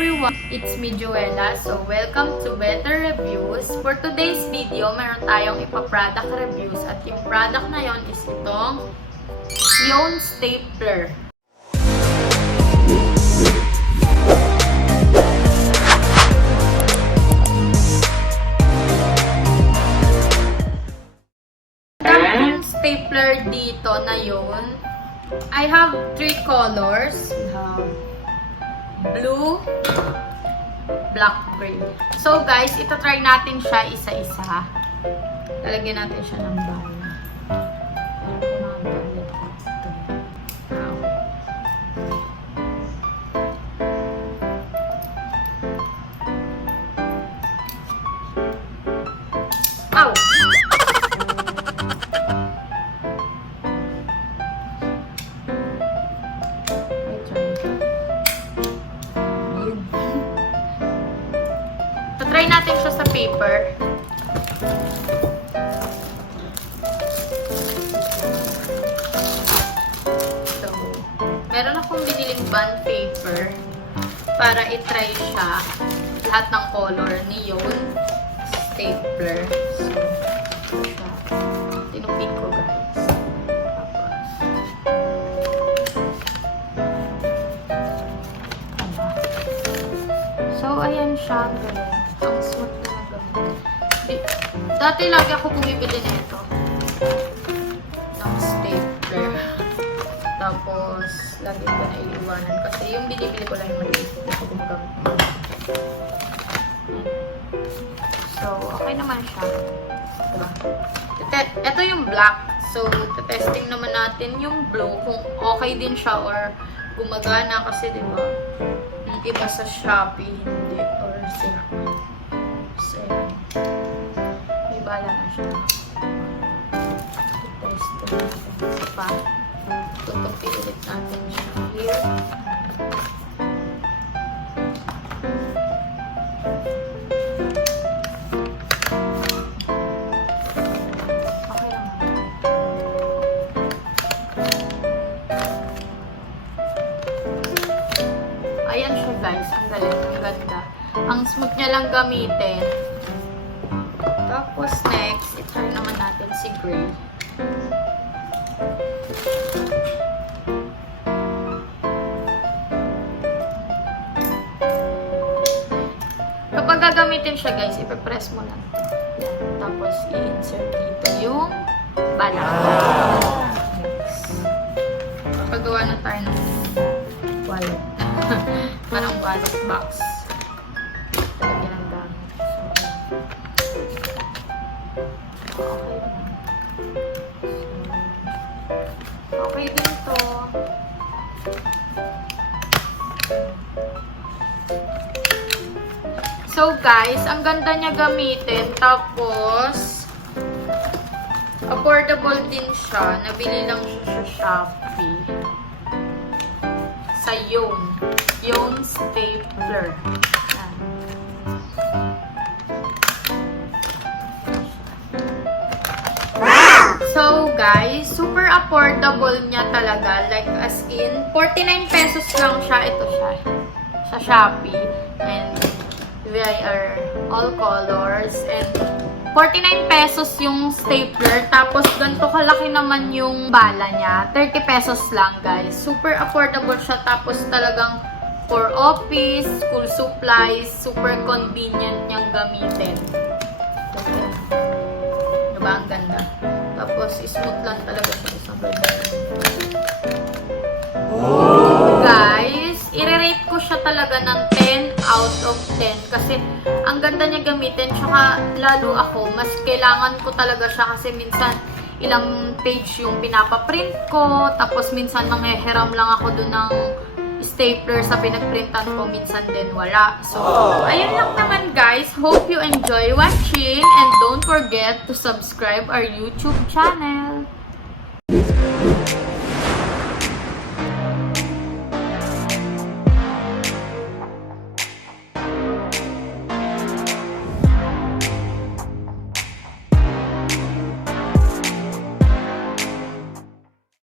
everyone! It's me, Joella. So, welcome to Better Reviews. For today's video, meron tayong ipa-product reviews at yung product na yon is itong Yone Stapler. Yung stapler dito na yun, I have 3 colors. We have blue, black, green. So guys, try natin siya isa-isa. Lalagyan natin siya ng bala. Ow! Try natin siya sa paper. So, meron akong biniling bond paper para i-try siya lahat ng color ni Yone Stapler. So, tinupin ko guys. So, ayan siya. Galing. Ang smooth na gamit. Dati lagi ako bumibili na ito. Ng stapler. Tapos, lagi ko na iiwanan. Kasi yung binibili ko lang yung maliit. Hindi ko gumagamit. So, okay naman siya. Diba? Ito yung black. So, testing naman natin yung blue. Kung okay din siya or gumagana. Kasi, diba? Yung iba sa Shopee, hindi. Or sira. So, may bala na siya. Testing natin pa. Tutupi ulit natin siya here. Okay naman. Ayan siya guys. Ang galing. Ang ganda. Ang smooth niya lang gamitin. Tapos next, i-try naman natin si gray. Kapag gagamitin siya guys, ipe-press mo lang. Yan. Tapos i-insert dito yung bala. Next. Paggawa na tayo ng wallet. Parang wallet box. Okay din to. So guys, ang ganda niya gamitin. Tapos, affordable din siya. Nabili lang siya sa Shopee. Sa Yone Stapler. So guys, super affordable niya talaga. Like as in, 49 pesos lang siya. Ito siya. Sa Shopee. And they are all colors. And 49 pesos yung stapler. Tapos ganito kalaki naman yung bala niya. 30 pesos lang guys. Super affordable siya. Tapos talagang for office, school supplies, super convenient niyang gamitin. Diba? Ang ganda. Tapos, smooth lang talaga siya sa birthday. Oh. Guys, i-rate ko siya talaga ng 10 out of 10. Kasi, ang ganda niya gamitin. Tsaka, lalo ako, mas kailangan ko talaga siya. Kasi minsan, ilang page yung pinapaprint ko. Tapos, minsan, manghihiram lang ako dun ng stapler sa pinagprintan ko. Minsan din wala. So, ayun lang naman guys. Hope you enjoy watching. And don't forget to subscribe our YouTube channel.